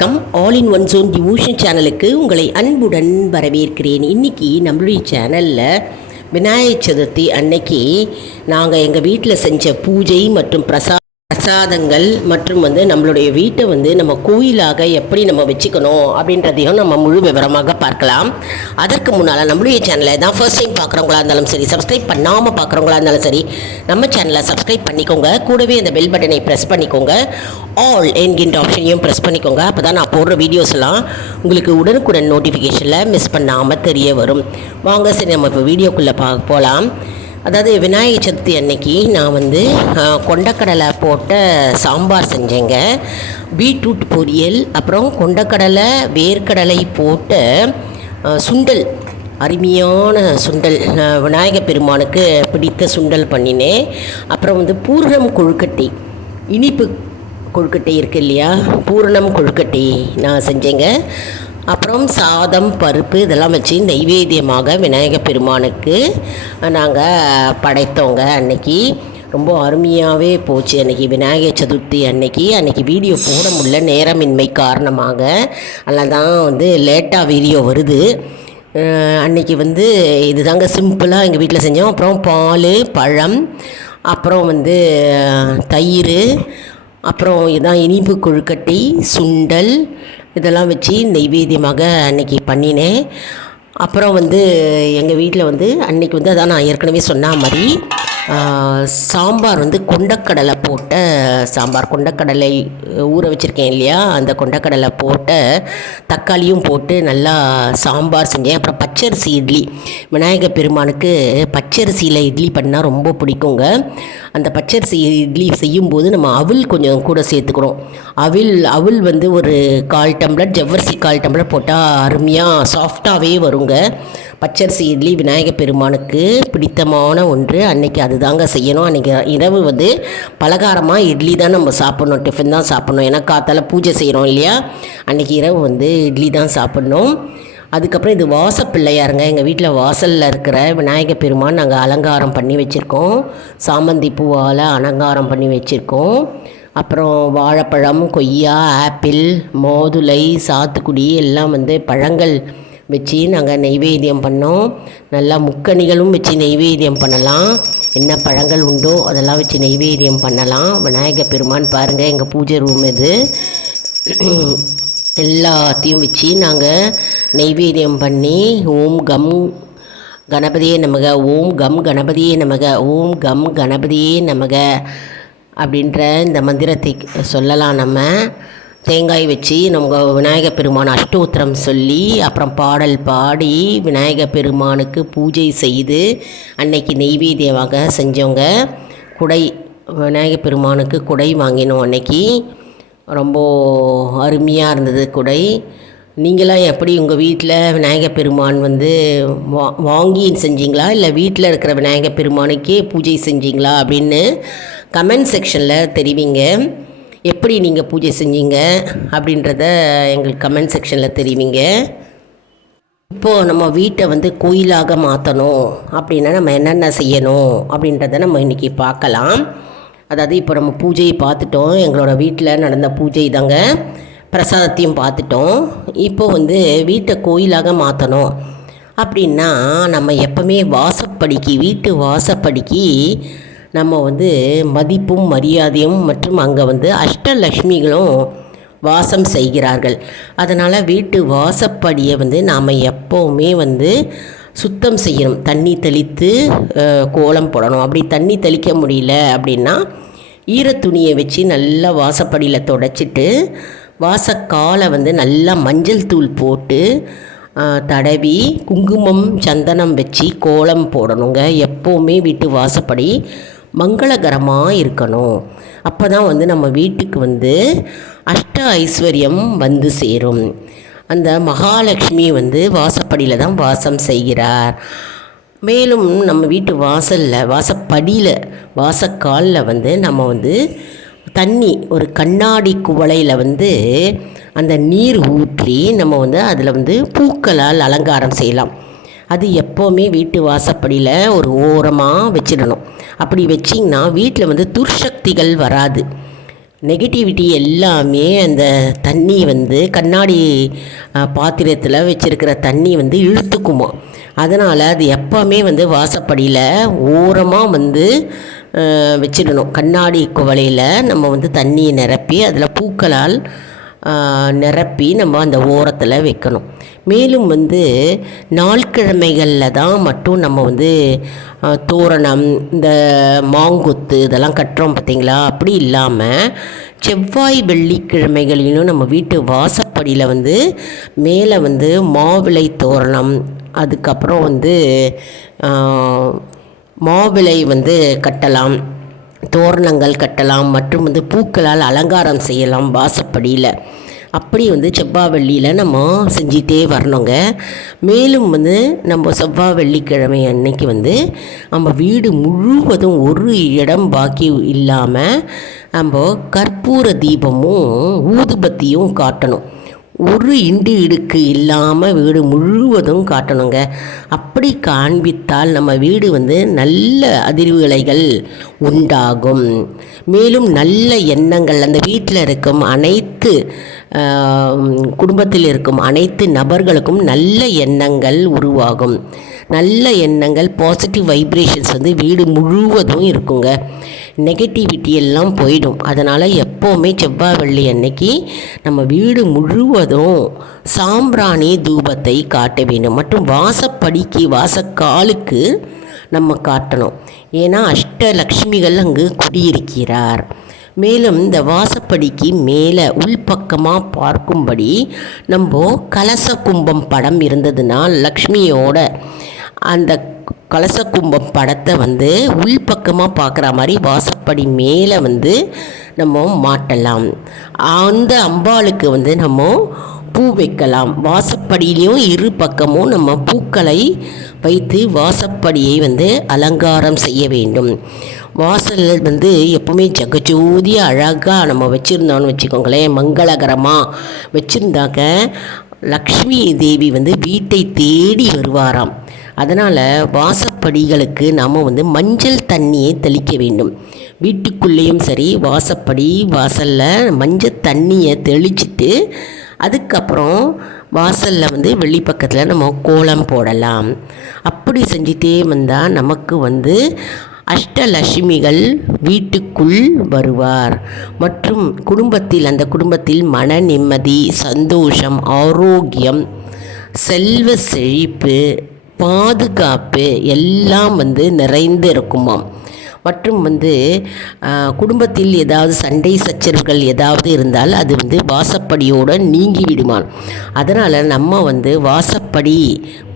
வணக்கம். All in one zone devotion சேனலுக்கு உங்களை அன்புடன் வரவேற்கிறேன். இன்னைக்கு நம்மளுடைய சேனலில் விநாயகர் சதுர்த்தி அன்னைக்கு நாங்கள் எங்கள் வீட்டில் செஞ்ச பூஜை மற்றும் பிரசா பிரசாதங்கள் மற்றும் வந்து நம்மளுடைய வீட்டை வந்து நம்ம கோயிலாக எப்படி நம்ம வச்சுக்கணும் அப்படின்றதையும் நம்ம முழு விவரமாக பார்க்கலாம். அதற்கு முன்னால் நம்மளுடைய சேனலை தான் ஃபர்ஸ்ட் டைம் பார்க்குறவங்களா இருந்தாலும் சரி சப்ஸ்கிரைப் பண்ணாமல் பார்க்குறவங்களா இருந்தாலும் சரி நம்ம சேனலை சப்ஸ்கிரைப் பண்ணிக்கோங்க. கூடவே அந்த பெல் பட்டனை ப்ரெஸ் பண்ணிக்கோங்க. ஆல் என்கின்ற ஆப்ஷனையும் ப்ரெஸ் பண்ணிக்கோங்க. அப்போ தான் நான் போடுற வீடியோஸ் எல்லாம் உங்களுக்கு உடனுக்குடன் நோட்டிஃபிகேஷனில் மிஸ் பண்ணாமல் தெரிய வரும். வாங்க சரி நம்ம இப்போ வீடியோக்குள்ளே பா போகலாம் அதாவது விநாயகர் சதுர்த்தி அன்னைக்கு நான் வந்து கொண்டக்கடலை போட்ட சாம்பார் செஞ்சேங்க. பீட்ரூட் பொரியல் அப்புறம் கொண்டக்கடலை வேர்க்கடலை போட்ட சுண்டல் அருமையான சுண்டல். ஆ, விநாயகர் பெருமானுக்கு பிடித்த சுண்டல் பண்ணினேன். அப்புறம் வந்து பூர்ணம் கொழுக்கட்டை இனிப்பு கொழுக்கட்டை இருக்கு இல்லையா? பூரணம் கொழுக்கட்டை நான் செஞ்சேங்க. அப்புறம் சாதம் பருப்பு இதெல்லாம் வச்சு நைவேத்தியமாக விநாயகர் பெருமானுக்கு நாங்கள் படைத்தோங்க அன்னைக்கு. ரொம்ப அருமையாகவே போச்சு அன்னைக்கு விநாயகர் சதுர்த்தி அன்னைக்கு. அன்னைக்கு வீடியோ போட முடியல நேரமின்மை காரணமாக. அதனால் தான் வந்து லேட்டாக வீடியோ வருது. அன்றைக்கி அன்னைக்கு வந்து இதுதாங்க சிம்பிளாக எங்கள் வீட்டில் செஞ்சோம். அப்புறம் பால் பழம் அப்புறம் வந்து தயிர் அப்புறம் இதான் இனிப்பு கொழுக்கட்டை சுண்டல் இதெல்லாம் வச்சு நெய்வேத்தியமாக அன்னைக்கு பண்ணினேன். அப்புறம் வந்து எங்கள் வீட்டில் வந்து அன்னைக்கு வந்து அதான் நான் ஏற்கனவே சொன்ன மாதிரி சாம்பார் வந்து கொண்டக்கடலை போட்ட சாம்பார். கொண்டக்கடலை ஊற வச்சுருக்கேன் இல்லையா? அந்த கொண்டக்கடலை போட்ட தக்காளியும் போட்டு நல்லா சாம்பார் செஞ்சேன். அப்புறம் பச்சரிசி இட்லி. விநாயகர் பெருமானுக்கு பச்சரிசியில் இட்லி பண்ணால் ரொம்ப பிடிக்குங்க. அந்த பச்சரிசி இட்லி செய்யும்போது நம்ம அவில் கொஞ்சம் கூட சேர்த்துக்கிறோம். அவில் அவில் வந்து ஒரு கால் டம்ளர் ஜவ்வரிசி கால் டம்ளர் போட்டால் அருமையாக சாஃப்டாகவே வருங்க. பச்சரிசி இட்லி விநாயகர் பெருமானுக்கு பிடித்தமான ஒன்று. அன்னைக்கு அதுதாங்க செய்யணும். அன்றைக்கி இரவு வந்து பலகாரமாக இட்லி தான் நம்ம சாப்பிட்ணும். டிஃபன் தான் சாப்பிட்ணும். ஏன்னா காத்தால் பூஜை செய்கிறோம் இல்லையா? அன்றைக்கி இரவு வந்து இட்லி தான் சாப்பிட்ணும். அதுக்கப்புறம் இது வாசப்பிள்ளையாருங்க எங்கள் வீட்டில் வாசலில் இருக்கிற விநாயகர் பெருமான் நாங்கள் அலங்காரம் பண்ணி வச்சுருக்கோம். சாமந்தி பூவால் அலங்காரம் பண்ணி வச்சுருக்கோம். அப்புறம் வாழைப்பழம் கொய்யா ஆப்பிள் மோதுளை சாத்துக்குடி எல்லாம் வந்து பழங்கள் வச்சு நாங்கள் நெய்வேத்தியம் பண்ணோம். நல்லா முக்கணிகளும் வச்சு நெய்வேத்தியம் பண்ணலாம். என்ன பழங்கள் உண்டோ அதெல்லாம் வச்சு நெய்வேத்தியம் பண்ணலாம். விநாயகர் பெருமான் பாருங்கள் எங்கள் பூஜை ரூம் இது. எல்லாத்தையும் வச்சு நாங்கள் நெய்வேத்தியம் பண்ணி ஓம் கம் கணபதியே நமக ஓம் கம் கணபதியே நமக ஓம் கம் கணபதியே நமக அப்படின்ற இந்த மந்திரத்தை சொல்லலாம் நம்ம. தேங்காய் வச்சு நம்ம விநாயகர் பெருமான் அஷ்டோத்திரம் சொல்லி அப்புறம் பாடல் பாடி விநாயகர் பெருமானுக்கு பூஜை செய்து அன்னைக்கு நெய்வேத்தியமாக செஞ்சவங்க குடை விநாயகர் பெருமானுக்கு குடை வாங்கினோம் அன்னைக்கு. ரொம்ப அருமையாக இருந்தது குடை. நீங்களாம் எப்படி உங்கள் வீட்டில் விநாயகர் பெருமான் வந்து வா வாங்கி செஞ்சீங்களா? இல்லை வீட்டில் இருக்கிற விநாயகர் பெருமானுக்கே பூஜை செஞ்சீங்களா? அப்படின்னு கமெண்ட் செக்ஷனில் தெரிவிங்க. எப்படி நீங்கள் பூஜை செஞ்சீங்க அப்படின்றத எங்களுக்கு கமெண்ட் செக்ஷனில் தெரிவிங்க. இப்போது நம்ம வீட்டை வந்து கோயிலாக மாற்றணும் அப்படின்னா நம்ம என்னென்ன செய்யணும் அப்படின்றத நம்ம இன்றைக்கி பார்க்கலாம். அதாவது இப்போ நம்ம பூஜையை பார்த்துட்டோம். எங்களோட வீட்டில் நடந்த பூஜை தாங்க. பிரசாதத்தையும் பார்த்துட்டோம். இப்போ வந்து வீட்டை கோயிலாக மாற்றணும் அப்படின்னா நம்ம எப்பவுமே வாசப்படிக்கு வீட்டு வாசப்படிக்கு நம்ம வந்து மதிப்பும் மரியாதையும் மற்றும் அங்கே வந்து அஷ்டலக்ஷ்மிகளும் வாசம் செய்கிறார்கள். அதனால் வீட்டு வாசப்படியை வந்து நாம் எப்போவுமே வந்து சுத்தம் செய்யணும். தண்ணி தெளித்து கோலம் போடணும். அப்படி தண்ணி தெளிக்க முடியல அப்படின்னா ஈரத்துணியை வச்சு நல்லா வாசப்படியில் தொடச்சிட்டு வாசக்காலை வந்து நல்லா மஞ்சள் தூள் போட்டு தடவி குங்குமம் சந்தனம் வச்சு கோலம் போடணுங்க. எப்போவுமே வீட்டு வாசப்படி மங்களகரமாக இருக்கணும் அப்போ தான் வந்து நம்ம வீட்டுக்கு வந்து அஷ்ட ஐஸ்வர்யம் வந்து சேரும். அந்த மகாலட்சுமி வந்து வாசப்படியில் தான் வாசம் செய்கிறார். மேலும் நம்ம வீட்டு வாசலில் வாசப்படியில் வாசக்காலில் வந்து நம்ம வந்து தண்ணி ஒரு கண்ணாடி குவளையில் வந்து அந்த நீர் ஊற்றி நம்ம வந்து அதில் வந்து பூக்களால் அலங்காரம் செய்யலாம். அது எப்போவுமே வீட்டு வாசப்படியில் ஒரு ஓரமாக வச்சிடணும். அப்படி வச்சிங்கன்னா வீட்டில் வந்து துர்சக்திகள் வராது. நெகட்டிவிட்டி எல்லாமே அந்த தண்ணி வந்து கண்ணாடி பாத்திரத்தில் வச்சுருக்கிற தண்ணி வந்து இழுத்துக்குமா. அதனால் அது எப்போவுமே வந்து வாசப்படியில் ஓரமாக வந்து வச்சிடணும். கண்ணாடி குவளையில் நம்ம வந்து தண்ணியை நிரப்பி அதில் பூக்களால் நிரப்பி நம்ம அந்த ஓரத்தில் வைக்கணும். மேலும் வந்து நாள்கிழமைகளில் தான் மட்டும் நம்ம வந்து தோரணம் இந்த மாங்கொத்து இதெல்லாம் கட்டுறோம் பார்த்திங்களா அப்படி இல்லாமல் செவ்வாய் வெள்ளிக்கிழமைகளிலும் நம்ம வீட்டு வாசப்படியில் வந்து மேலே வந்து மாவிளை தோரணம் அதுக்கப்புறம் வந்து மாவிளை வந்து கட்டலாம். தோரணங்கள் கட்டலாம் மற்றும் வந்து பூக்களால் அலங்காரம் செய்யலாம் வாசப்படியில். அப்படி வந்து செவ்வாய் வெள்ளியில் நம்ம செஞ்சிட்டே வரணுங்க. மேலும் வந்து நம்ம செவ்வாய் வெள்ளிக்கிழமை அன்னைக்கு வந்து நம்ம வீடு முழுவதும் ஒரு இடம் பாக்கி இல்லாமல் நம்ம கற்பூர தீபமும் ஊதுபத்தியும் காட்டணும். ஒரு இண்டு இடுக்கு இல்லாமல் வீடு முழுவதும் காட்டணுங்க. அப்படி காண்பித்தால் நம்ம வீடு வந்து நல்ல அதிர்வுகளைகள் உண்டாகும். மேலும் நல்ல எண்ணங்கள் அந்த வீட்டில் இருக்கும் அனைத்து குடும்பத்தில் இருக்கும் அனைத்து நபர்களுக்கும் நல்ல எண்ணங்கள் உருவாகும். நல்ல எண்ணங்கள் பாசிட்டிவ் வைப்ரேஷன்ஸ் வந்து வீடு முழுவதும் இருக்குங்க. நெகட்டிவிட்டி எல்லாம் போயிடும். அதனால் எப்போவுமே செவ்வாய் வெள்ளி அன்னைக்கு நம்ம வீடு முழுவதும் சாம்பிராணி தூபத்தை காட்ட வேண்டும். மற்றும் வாசப்படிக்கு வாசக்காலுக்கு நம்ம காட்டணும். ஏன்னா அஷ்டலக்ஷ்மிகள் அங்கு குடியிருக்கிறார். மேலும் இந்த வாசப்படிக்கு மேலே உள்பக்கமாக பார்க்கும்படி நம்ம கலச கும்பம் படம் இருந்ததுனால் லக்ஷ்மியோட அந்த கலசக்கும்பம் படத்தை வந்து உள்பக்கமாக பார்க்குற மாதிரி வாசப்படி மேலே வந்து நம்ம மாட்டலாம். அந்த அம்பாளுக்கு வந்து நம்ம பூ வைக்கலாம். வாசப்படியிலையும் இரு பக்கமும் நம்ம பூக்களை வைத்து வாசப்படியை வந்து அலங்காரம் செய்ய வேண்டும். வாசலில் வந்து எப்பவுமே ஜகஜோதியாக அழகாக நம்ம வச்சுருந்தோம்னு வச்சுக்கோங்களேன். மங்களகரமாக வச்சுருந்தாக்க லக்ஷ்மி தேவி வந்து வீட்டை தேடி வருவாராம். அதனால் வாசப்படிகளுக்கு நாம் வந்து மஞ்சள் தண்ணியை தெளிக்க வேண்டும். வீட்டுக்குள்ளேயும் சரி வாசப்படி வாசலில் மஞ்சள் தண்ணியை தெளிச்சிட்டு அதுக்கப்புறம் வாசலில் வந்து வெளிப்பக்கத்தில் நம்ம கோலம் போடலாம். அப்படி செஞ்சிட்டே வந்தால் நமக்கு வந்து அஷ்டலட்சுமிகள் வீட்டுக்குள் வருவார். மற்றும் குடும்பத்தில் அந்த குடும்பத்தில் மன நிம்மதி சந்தோஷம் ஆரோக்கியம் செல்வ செழிப்பு பாதுகாப்பு எல்லாம் வந்து நிறைந்து இருக்குமாம். மற்றும் வந்து குடும்பத்தில் ஏதாவது சண்டை சச்சரவுகள் ஏதாவது இருந்தால் அது வந்து வாசப்படியோடு நீங்கி விடுமான் அதனால் நம்ம வந்து வாசப்படி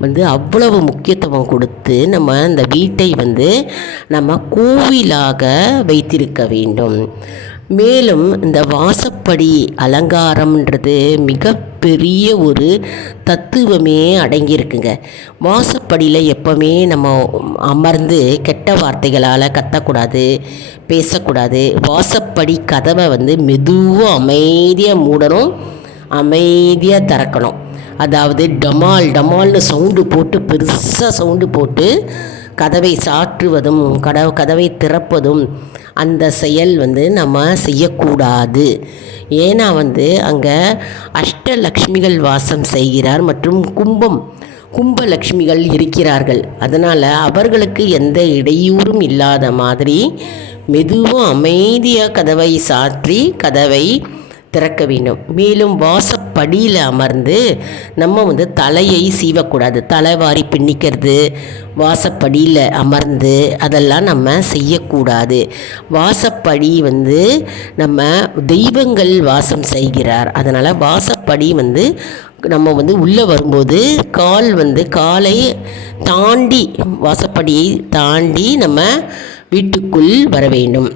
வந்து அவ்வளவு முக்கியத்துவம் கொடுத்து நம்ம அந்த வீட்டை வந்து நம்ம கோவிலாக வைத்திருக்க வேண்டும். மேலும் இந்த வாசப்படி அலங்காரம்ன்றது மிகப்பெரிய ஒரு தத்துவமே அடங்கியிருக்குங்க. வாசப்படியில் எப்போவுமே நம்ம அமர்ந்து கெட்ட வார்த்தைகளால் கத்தக்கூடாது பேசக்கூடாது. வாசப்படி கதவை வந்து மெதுவாக அமைதியாக மூடணும் அமைதியாக திறக்கணும். அதாவது டமால் டமால்னு சவுண்டு போட்டு பெருசாக சவுண்டு போட்டு கதவை சாற்றுவதும் கட கதவை திறப்பதும் அந்த செயல் வந்து நம்ம செய்யக்கூடாது. ஏன்னா வந்து அங்கே அஷ்டலக்ஷ்மிகள் வாசம் செய்கிறார் மற்றும் கும்பம் கும்பலக்ஷ்மிகள் இருக்கிறார்கள். அதனால் அவர்களுக்கு எந்த இடையூறும் இல்லாத மாதிரி மெதுவாக அமைதியாக கதவை சாற்றி கதவை திறக்க வேண்டும். மேலும் வாசப்படியில் அமர்ந்து நம்ம வந்து தலையை சீவக்கூடாது. தலைவாரி பின்னிக்கிறது வாசப்படியில் அமர்ந்து அதெல்லாம் நம்ம செய்யக்கூடாது. வாசப்படி வந்து நம்ம தெய்வங்கள் வாசம் செய்கிறார். அதனால் வாசப்படி வந்து நம்ம வந்து உள்ளே வரும்போது கால் வந்து காலை தாண்டி வாசப்படியை தாண்டி நம்ம வீட்டுக்குள் வர வேண்டும்.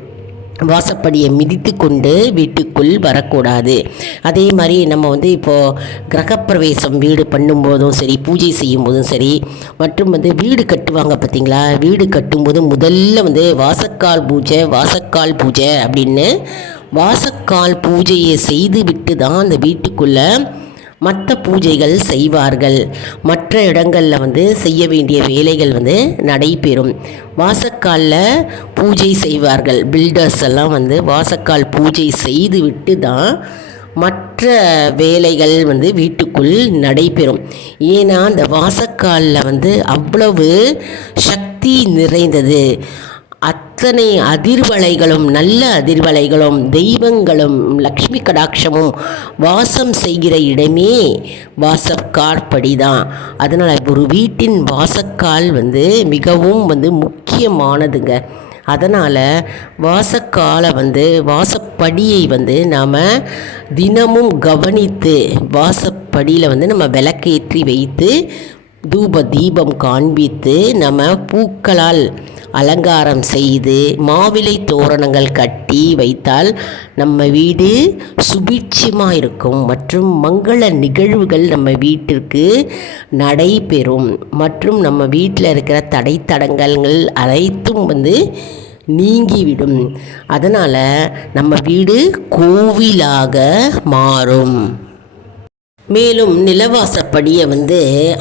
வாசப்படியை மிதித்து கொண்டு வீட்டுக்குள் வரக்கூடாது. அதே மாதிரி நம்ம வந்து இப்போது கிரகப்பிரவேசம் வீடு பண்ணும்போதும் சரி பூஜை செய்யும் போதும் சரி மற்றும் வந்து வீடு கட்டுவாங்க பார்த்தீங்களா? வீடு கட்டும்போது முதல்ல வந்து வாசக்கால் பூஜை வாசக்கால் பூஜை அப்படின்னு வாசக்கால் பூஜையை செய்து விட்டு தான் அந்த வீட்டுக்குள்ளே மற்ற பூஜைகள் செய்வார்கள். மற்ற இடங்களில் வந்து செய்ய வேண்டிய வேலைகள் வந்து நடைபெறும். வாசக்காலில் பூஜை செய்வார்கள். பில்டர்ஸ் எல்லாம் வந்து வாசக்கால் பூஜை செய்து விட்டு தான் மற்ற வேலைகள் வந்து வீட்டுக்குள் நடைபெறும். ஏன்னா அந்த வாசக்காலில் வந்து அவ்வளவு சக்தி நிறைந்தது. அத்தனை அதிர்வலைகளும் நல்ல அதிர்வலைகளும் தெய்வங்களும் லக்ஷ்மி கடாட்சமும் வாசம் செய்கிற இடமே வாசக்காற்படி தான் அதனால் ஒரு வீட்டின் வாசக்கால் வந்து மிகவும் வந்து முக்கியமானதுங்க. அதனால் வாசக்காலை வந்து வாசப்படியை வந்து நாம் தினமும் கவனித்து வாசப்படியில் வந்து நம்ம விளக்கேற்றி வைத்து தூப தீபம் காண்பித்து நம்ம பூக்களால் அலங்காரம் செய்து மாவிலை தோரணங்கள் கட்டி வைத்தால் நம்ம வீடு சுபிட்சமாக இருக்கும் மற்றும் மங்கள நிகழ்வுகள் நம்ம வீட்டிற்கு நடைபெறும். மற்றும் நம்ம வீட்டில் இருக்கிற தடை தடங்கல்கள் அனைத்தும் வந்து நீங்கிவிடும். அதனால் நம்ம வீடு கோவிலாக மாறும். மேலும் நிலவாசப்படியை வந்து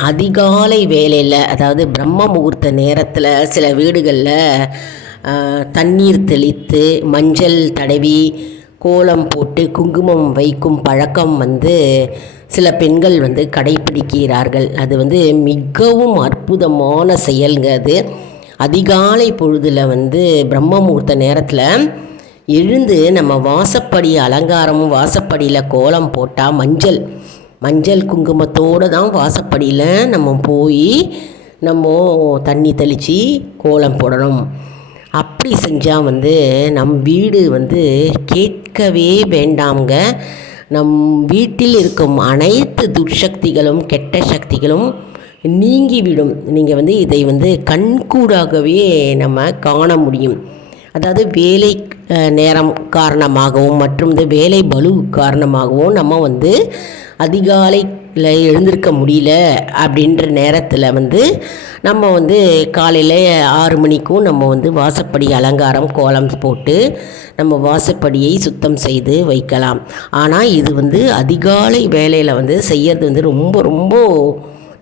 அதிகாலை வேலையில் அதாவது பிரம்ம முகூர்த்த நேரத்தில் சில வீடுகளில் தண்ணீர் தெளித்து மஞ்சள் தடவி கோலம் போட்டு குங்குமம் வைக்கும் பழக்கம் வந்து சில பெண்கள் வந்து கடைப்பிடிக்கிறார்கள் அது வந்து மிகவும் அற்புதமான செயல்ங்க அது. அதிகாலை பொழுதில் வந்து பிரம்ம முகூர்த்த நேரத்தில் எழுந்து நம்ம வாசப்படி அலங்காரமும் வாசப்படியில் கோலம் போட்டால் மஞ்சள். மஞ்சள் குங்குமத்தோடு தான் வாசப்படியில் நம்ம போய் நம்ம தண்ணி தெளித்து கோலம் போடணும். அப்படி செஞ்சால் வந்து நம் வீடு வந்து கேட்கவே வேண்டாம்ங்க. நம் வீட்டில் இருக்கும் அனைத்து துர்சக்திகளும் கெட்ட சக்திகளும் நீங்கிவிடும். நீங்கள் வந்து இதை வந்து கண்கூடாகவே நம்ம காண முடியும். அதாவது வேலை நேரம் காரணமாகவும் மற்றும் இந்த வேலை பலு காரணமாகவும் நம்ம வந்து அதிகாலையில் எழுந்திருக்க முடியல அப்படின்ற நேரத்தில் வந்து நம்ம வந்து காலையில் ஆறு மணிக்கும் நம்ம வந்து வாசப்படி அலங்காரம் கோலம் போட்டு நம்ம வாசப்படியை சுத்தம் செய்து வைக்கலாம். ஆனால் இது வந்து அதிகாலை வேலையில் வந்து செய்யறது வந்து ரொம்ப ரொம்ப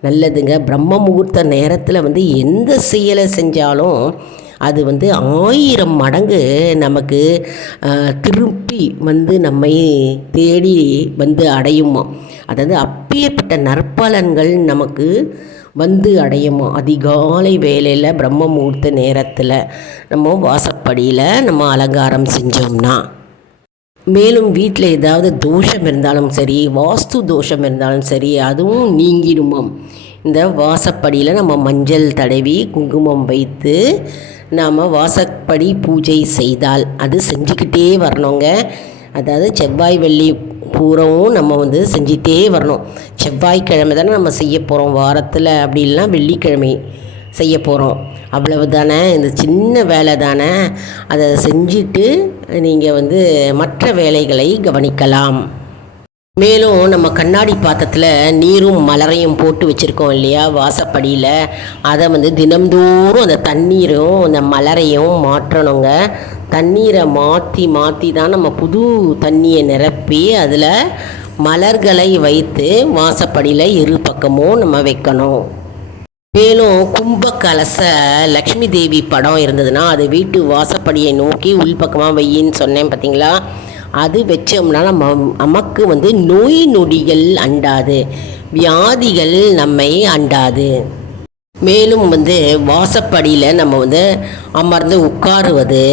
நல்லதுங்க. பிரம்ம முகூர்த்த நேரத்தில் வந்து எந்த செயலை செஞ்சாலும் அது வந்து ஆயிரம் மடங்கு நமக்கு திருப்பி வந்து நம்மை தேடி வந்து அடையுமா? அதாவது அப்பேற்பட்ட நற்பலன்கள் நமக்கு வந்து அடையுமா? அதிகாலை வேலையில் பிரம்ம முகூர்த்த நேரத்தில் நம்ம வாசப்படியில் நம்ம அலங்காரம் செஞ்சோம்னா மேலும் வீட்டில் ஏதாவது தோஷம் இருந்தாலும் சரி வாஸ்து தோஷம் இருந்தாலும் சரி அதுவும் நீங்கிடுமாம். இந்த வாசப்படியில் நம்ம மஞ்சள் தடவி குங்குமம் வைத்து நாம் வாசப்படி பூஜை செய்தால் அது செஞ்சுக்கிட்டே வரணுங்க. அதாவது செவ்வாய் வெள்ளி பூரவும் நம்ம வந்து செஞ்சிட்டே வரணும். செவ்வாய்க்கிழமை தானே நம்ம செய்ய போகிறோம் வாரத்தில் அப்படி இல்லைனா வெள்ளிக்கிழமை செய்ய போகிறோம் அவ்வளவு தானே இந்த சின்ன வேலை தானே? அதை செஞ்சுட்டு நீங்கள் வந்து மற்ற வேலைகளை கவனிக்கலாம். மேலும் நம்ம கண்ணாடி பாத்திரத்தில் நீரும் மலரையும் போட்டு வச்சுருக்கோம் இல்லையா? வாசப்படியில். அதை வந்து தினம்தோறும் அந்த தண்ணீரும் அந்த மலரையும் மாற்றணுங்க. தண்ணீரை மாற்றி மாற்றி தான் நம்ம புது தண்ணியை நிரப்பி அதில் மலர்களை வைத்து வாசப்படியில் இரு பக்கமும் நம்ம வைக்கணும். மேலும் கும்ப கலச லக்ஷ்மி தேவி படம் இருந்ததுன்னா அது வீட்டு வாசப்படியை நோக்கி உள்பக்கமாக வையின்னு சொன்னேன் பார்த்தீங்களா அது வச்சோம்னா நம்ம நமக்கு வந்து நோய் நொடிகள் அண்டாது. வியாதிகள் நம்மை அண்டாது. மேலும் வந்து வாசப்படியில் நம்ம வந்து அமர்ந்து உட்காருவது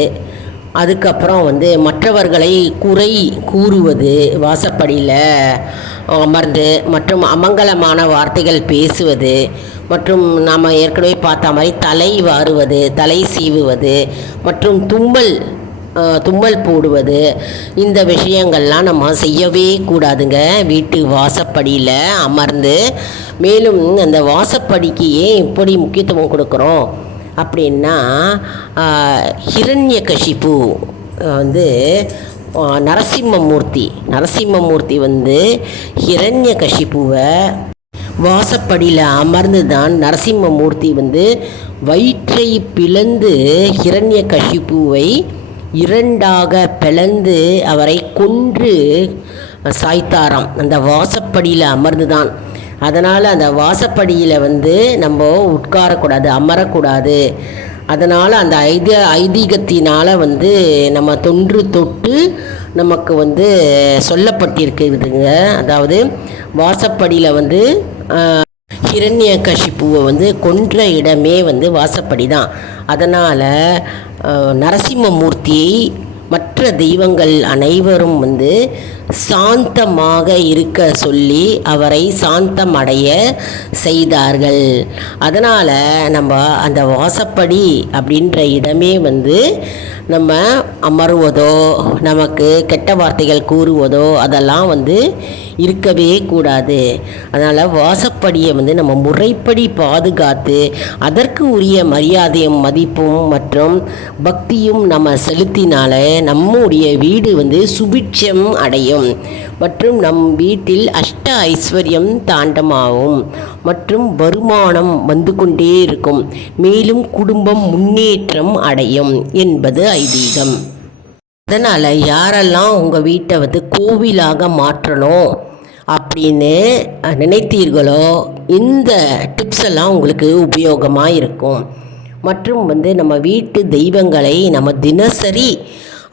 அதுக்கப்புறம் வந்து மற்றவர்களை குறை கூறுவது வாசப்படியில் அமர்ந்து மற்றும் அமங்கலமான வார்த்தைகள் பேசுவது மற்றும் நாம் ஏற்கனவே பார்த்த மாதிரி தலை வாருவது தலை சீவுவது மற்றும் தும்மல் தும்மல் போடுவது இந்த விஷயங்கள்லாம் நம்ம செய்யவே கூடாதுங்க. வீட்டு வாசப்படியில் அமர்ந்து மேலும் அந்த வாசப்படிக்கு ஏன் இப்படி முக்கியத்துவம் கொடுக்குறோம் அப்படின்னா ஹிரண்ய கஷிப்பு வந்து நரசிம்மமூர்த்தி நரசிம்மமூர்த்தி வந்து ஹிரண்ய கஷிப்புவை வாசப்படியில் அமர்ந்து தான் நரசிம்மமூர்த்தி வந்து வயிற்றை பிளந்து ஹிரண்ய கஷிப்புவை இரண்டாக பிளந்து அவரை கொன்று சாய்த்தாராம். அந்த வாசப்படியில் அமர்ந்து தான் அதனால் அந்த வாசப்படியில் வந்து நம்ம உட்காரக்கூடாது அமரக்கூடாது. அதனால் அந்த ஐத ஐதீகத்தினால் வந்து நம்ம தொன்று தொட்டு நமக்கு வந்து சொல்லப்பட்டிருக்குதுங்க. அதாவது வாசப்படியில் வந்து ஹிரண்ய கஷிப்புவை வந்து கொன்ற இடமே வந்து வாசப்படி தான் அதனால் நரசிம்மமூர்த்தியை மற்ற தெய்வங்கள் அனைவரும் வந்து சாந்தமாக இருக்க சொல்லி அவரை சாந்தம் அடைய செய்தார்கள். அதனால் நம்ம அந்த வாசப்படி அப்படின்ற இடமே வந்து நம்ம அமருவதோ நமக்கு கெட்ட வார்த்தைகள் கூறுவதோ அதெல்லாம் வந்து இருக்கவே கூடாது. அதனால் வாசப்படியை வந்து நம்ம முறைப்படி பாதுகாத்து அதற்கு உரிய மரியாதையும் மதிப்பும் மற்றும் பக்தியும் நம்ம செலுத்தினாலே நம்முடைய வீடு வந்து சுபிட்சம் அடையும். மற்றும் நம் வீட்டில் அஷ்ட ஐஸ்வர்யம் தாண்டமாகும். மற்றும் வருமானம் வந்து கொண்டே இருக்கும். மேலும் குடும்பம் முன்னேற்றம் அடையும் என்பது ஐதீகம் அதனால் யாரெல்லாம் உங்கள் வீட்டை வந்து கோவிலாக மாற்றணும் அப்படின்னு நினைத்தீர்களோ இந்த டிப்ஸ் எல்லாம் உங்களுக்கு உபயோகமாக இருக்கும். மற்றும் வந்து நம்ம வீட்டு தெய்வங்களை நம்ம தினசரி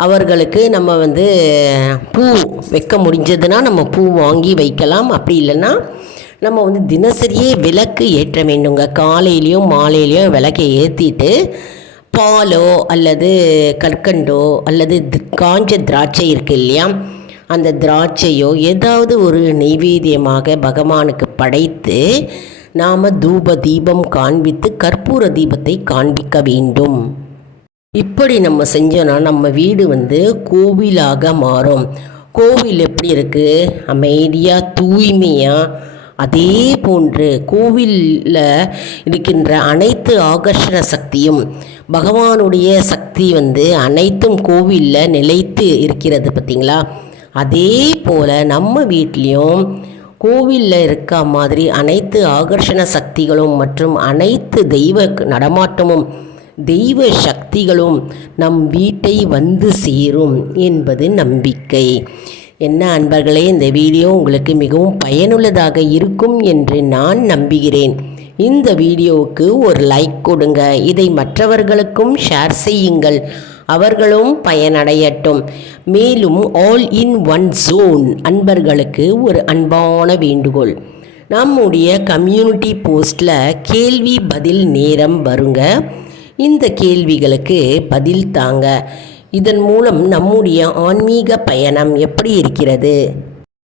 அவர்களுக்கு நம்ம வந்து பூ வைக்க முடிஞ்சதுன்னா நம்ம பூ வாங்கி வைக்கலாம். அப்படி இல்லைன்னா நம்ம வந்து தினசரியே விளக்கு ஏற்ற வேண்டுங்க. காலையிலையும் மாலையிலையும் விளக்கை ஏற்றிட்டு பாலோ அல்லது கற்கண்டோ அல்லது காஞ்ச திராட்சை இருக்கு இல்லையா? அந்த திராட்சையோ ஏதாவது ஒரு நெய்வேத்தியமாக பகவானுக்கு படைத்து நாம் தூப தீபம் காண்பித்து கற்பூர தீபத்தை காண்பிக்க வேண்டும். இப்படி நம்ம செஞ்சோன்னா நம்ம வீடு வந்து கோவிலாக மாறும். கோவில் எப்படி இருக்குது அமைதியாக தூய்மையாக அதே போன்று கோவிலில் இருக்கின்ற அனைத்து ஆகர்ஷண சக்தியும் பகவானுடைய சக்தி வந்து அனைத்தும் கோவிலில் நிலைத்து இருக்கிறது பார்த்திங்களா? அதே போல் நம்ம வீட்லேயும் கோவிலில் இருக்க மாதிரி அனைத்து ஆகர்ஷண சக்திகளும் மற்றும் அனைத்து தெய்வ நடமாட்டமும் தெய்வ சக்திகளும் நம் வீட்டை வந்து சேரும் என்பது நம்பிக்கை. என்ன அன்பர்களே இந்த வீடியோ உங்களுக்கு மிகவும் பயனுள்ளதாக இருக்கும் என்று நான் நம்புகிறேன். இந்த வீடியோவுக்கு ஒரு லைக் கொடுங்க. இதை மற்றவர்களுக்கும் ஷேர் செய்யுங்கள். அவர்களும் பயனடையட்டும். மேலும் ஆல் இன் ஒன் ஜோன் அன்பர்களுக்கு ஒரு அன்பான வேண்டுகோள். நம்முடைய கம்யூனிட்டி போஸ்டில் கேள்வி பதில் நேரம் வருங்க. இந்த கேள்விகளுக்கு பதில் தாங்க. இதன் மூலம் நம்முடைய ஆன்மீக பயணம் எப்படி இருக்கிறது?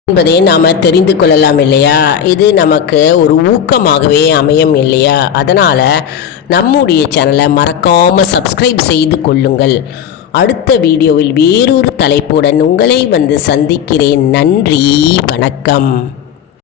என்பதை நாம் தெரிந்து கொள்ளலாம் இல்லையா? இது நமக்கு ஒரு ஊக்கமாகவே அமையும் இல்லையா? அதனால் நம்முடைய சேனலை மறக்காமல் சப்ஸ்கிரைப் செய்து கொள்ளுங்கள். அடுத்த வீடியோவில் வேறொரு தலைப்புடன் உங்களை வந்து சந்திக்கிறேன். நன்றி வணக்கம்.